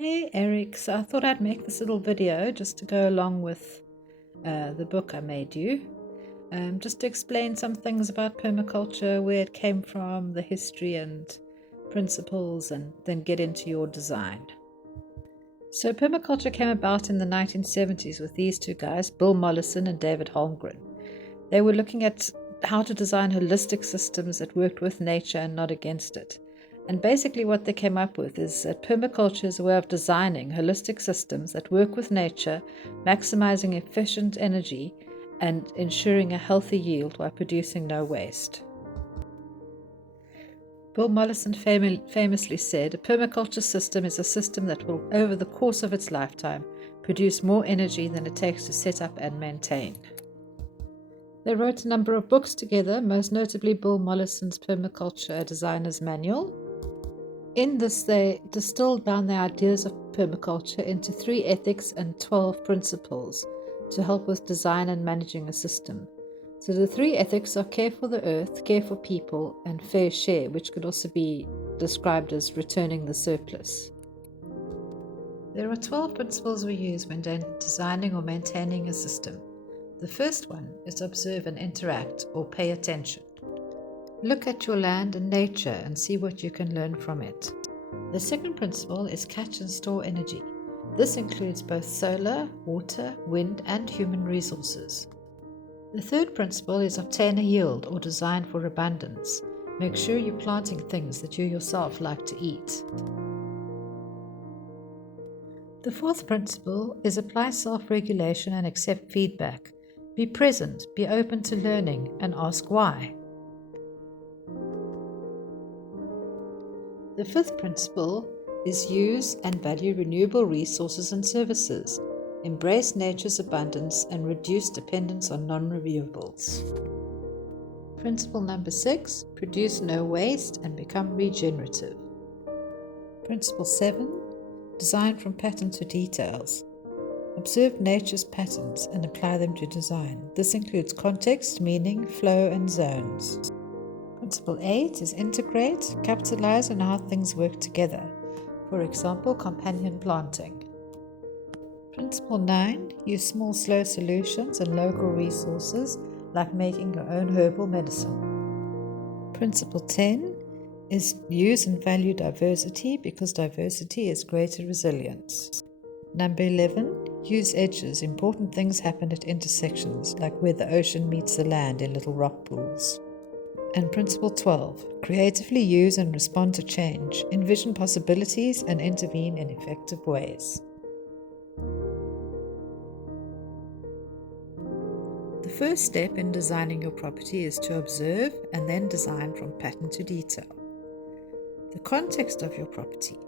Hey Erik, so I thought I'd make this little video just to go along with the book I made you, just to explain some things about permaculture, where it came from, the history and principles, and then get into your design. So permaculture came about in the 1970s with these two guys, Bill Mollison and David Holmgren. They were looking at how to design holistic systems that worked with nature and not against it. And basically what they came up with is that permaculture is a way of designing holistic systems that work with nature, maximizing efficient energy and ensuring a healthy yield while producing no waste. Bill Mollison famously said, "A permaculture system is a system that will, over the course of its lifetime, produce more energy than it takes to set up and maintain." They wrote a number of books together, most notably Bill Mollison's Permaculture, a Designer's Manual. In this, they distilled down their ideas of permaculture into 3 ethics and 12 principles to help with design and managing a system. So the 3 ethics are care for the earth, care for people, and fair share, which could also be described as returning the surplus. There are 12 principles we use when designing or maintaining a system. The first one is observe and interact, or pay attention. Look at your land and nature and see what you can learn from it. The second principle is catch and store energy. This includes both solar, water, wind, and human resources. The third principle is obtain a yield or design for abundance. Make sure you're planting things that you yourself like to eat. The fourth principle is apply self-regulation and accept feedback. Be present, be open to learning, and ask why. The fifth principle is use and value renewable resources and services. Embrace nature's abundance and reduce dependence on non-renewables. Principle number 6, produce no waste and become regenerative. Principle 7, design from pattern to details. Observe nature's patterns and apply them to design. This includes context, meaning, flow, and zones. Principle 8 is integrate, capitalize on how things work together. For example, companion planting. Principle 9, use small, slow solutions and local resources, like making your own herbal medicine. Principle 10 is use and value diversity, because diversity is greater resilience. Number 11, use edges. Important things happen at intersections, like where the ocean meets the land in little rock pools. And principle 12, creatively use and respond to change, envision possibilities and intervene in effective ways. The first step in designing your property is to observe and then design from pattern to detail. The context of your property,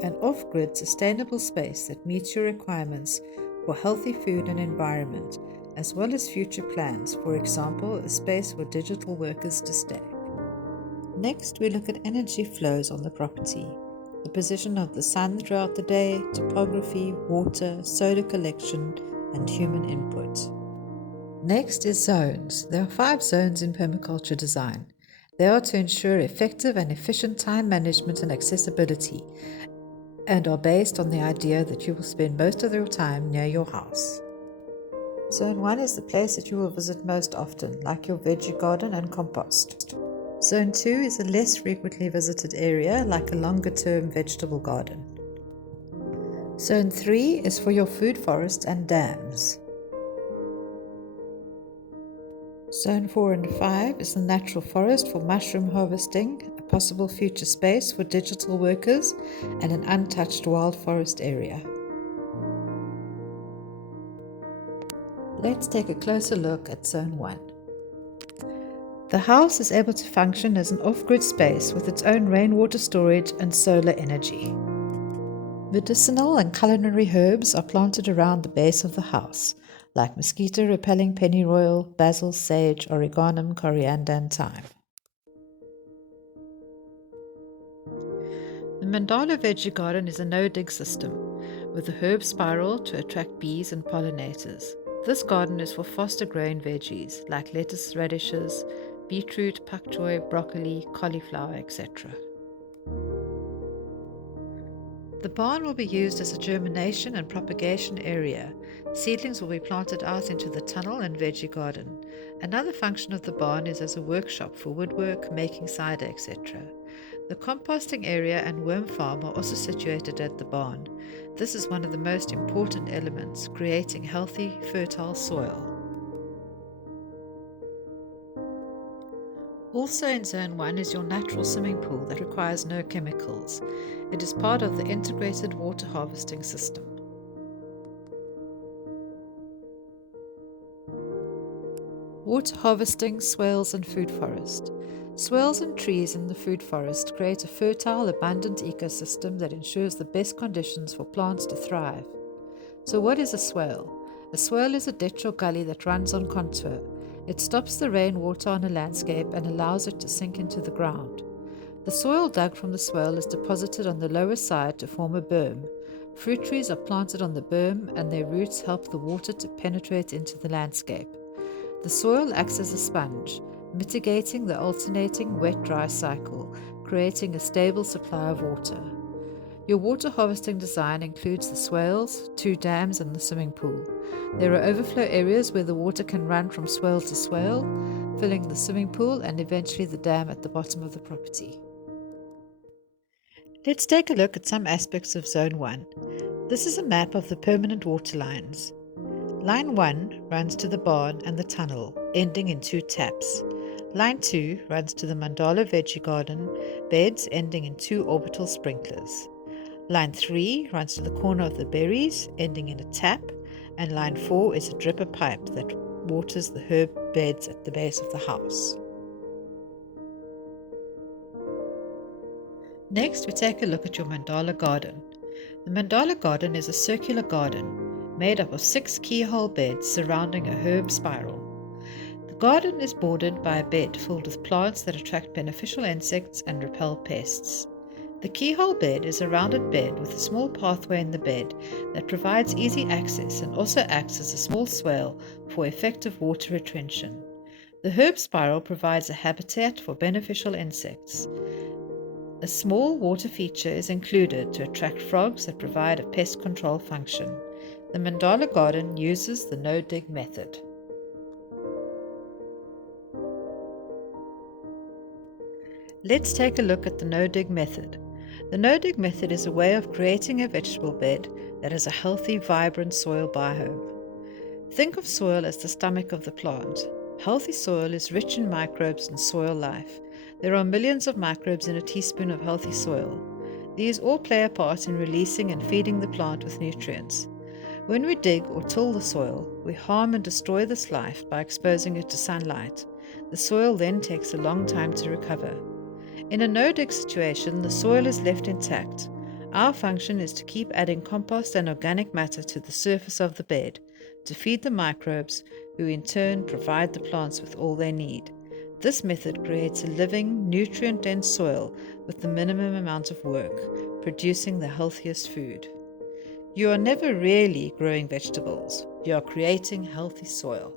an off-grid sustainable space that meets your requirements for healthy food and environment, as well as future plans, for example, a space for digital workers to stay. Next, we look at energy flows on the property, the position of the sun throughout the day, topography, water, solar collection, and human input. Next is zones. There are 5 zones in permaculture design. They are to ensure effective and efficient time management and accessibility, and are based on the idea that you will spend most of your time near your house. Zone 1 is the place that you will visit most often, like your veggie garden and compost. Zone 2 is a less frequently visited area, like a longer-term vegetable garden. Zone 3 is for your food forest and dams. Zone 4 and 5 is the natural forest for mushroom harvesting, a possible future space for digital workers, and an untouched wild forest area. Let's take a closer look at Zone 1. The house is able to function as an off-grid space with its own rainwater storage and solar energy. Medicinal and culinary herbs are planted around the base of the house, like mosquito-repelling pennyroyal, basil, sage, oregano, coriander, and thyme. The mandala veggie garden is a no-dig system, with a herb spiral to attract bees and pollinators. This garden is for faster-growing veggies, like lettuce, radishes, beetroot, pak choi, broccoli, cauliflower, etc. The barn will be used as a germination and propagation area. Seedlings will be planted out into the tunnel and veggie garden. Another function of the barn is as a workshop for woodwork, making cider, etc. The composting area and worm farm are also situated at the barn. This is one of the most important elements, creating healthy, fertile soil. Also in Zone 1 is your natural swimming pool that requires no chemicals. It is part of the integrated water harvesting system. Water harvesting, swales and food forest. Swales and trees in the food forest create a fertile, abundant ecosystem that ensures the best conditions for plants to thrive. So what is a swale? A swale is a ditch or gully that runs on contour. It stops the rainwater on a landscape and allows it to sink into the ground. The soil dug from the swale is deposited on the lower side to form a berm. Fruit trees are planted on the berm and their roots help the water to penetrate into the landscape. The soil acts as a sponge, mitigating the alternating wet-dry cycle, creating a stable supply of water. Your water harvesting design includes the swales, 2 dams and the swimming pool. There are overflow areas where the water can run from swale to swale, filling the swimming pool and eventually the dam at the bottom of the property. Let's take a look at some aspects of Zone 1. This is a map of the permanent water lines. Line 1 runs to the barn and the tunnel, ending in 2 taps. Line 2 runs to the mandala veggie garden, beds ending in 2 orbital sprinklers. Line 3 runs to the corner of the berries, ending in a tap, and line 4 is a dripper pipe that waters the herb beds at the base of the house. Next, we take a look at your mandala garden. The mandala garden is a circular garden made up of 6 keyhole beds surrounding a herb spiral. The garden is bordered by a bed filled with plants that attract beneficial insects and repel pests. The keyhole bed is a rounded bed with a small pathway in the bed that provides easy access and also acts as a small swale for effective water retention. The herb spiral provides a habitat for beneficial insects. A small water feature is included to attract frogs that provide a pest control function. The mandala garden uses the no-dig method. Let's take a look at the no-dig method. The no-dig method is a way of creating a vegetable bed that has a healthy, vibrant soil biome. Think of soil as the stomach of the plant. Healthy soil is rich in microbes and soil life. There are millions of microbes in a teaspoon of healthy soil. These all play a part in releasing and feeding the plant with nutrients. When we dig or till the soil, we harm and destroy this life by exposing it to sunlight. The soil then takes a long time to recover. In a no-dig situation, the soil is left intact. Our function is to keep adding compost and organic matter to the surface of the bed to feed the microbes, who in turn provide the plants with all they need. This method creates a living, nutrient-dense soil with the minimum amount of work, producing the healthiest food. You are never really growing vegetables. You are creating healthy soil.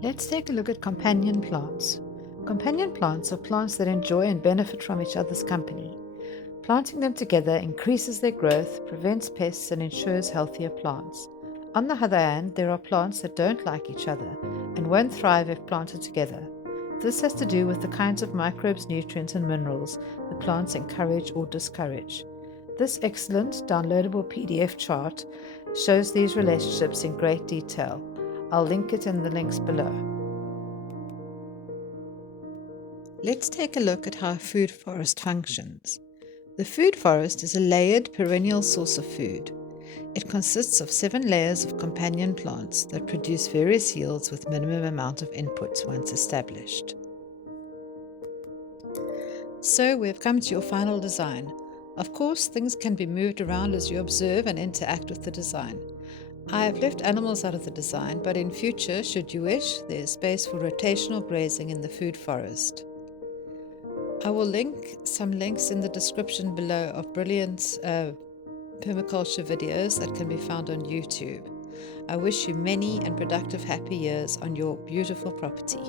Let's take a look at companion plants. Companion plants are plants that enjoy and benefit from each other's company. Planting them together increases their growth, prevents pests, and ensures healthier plants. On the other hand, there are plants that don't like each other and won't thrive if planted together. This has to do with the kinds of microbes, nutrients, and minerals the plants encourage or discourage. This excellent downloadable PDF chart shows these relationships in great detail. I'll link it in the links below. Let's take a look at how a food forest functions. The food forest is a layered perennial source of food. It consists of 7 layers of companion plants that produce various yields with minimum amount of inputs once established. So we've come to your final design. Of course, things can be moved around as you observe and interact with the design. I have left animals out of the design, but in future, should you wish, there is space for rotational grazing in the food forest. I will link some links in the description below of brilliant permaculture videos that can be found on YouTube. I wish you many and productive happy years on your beautiful property.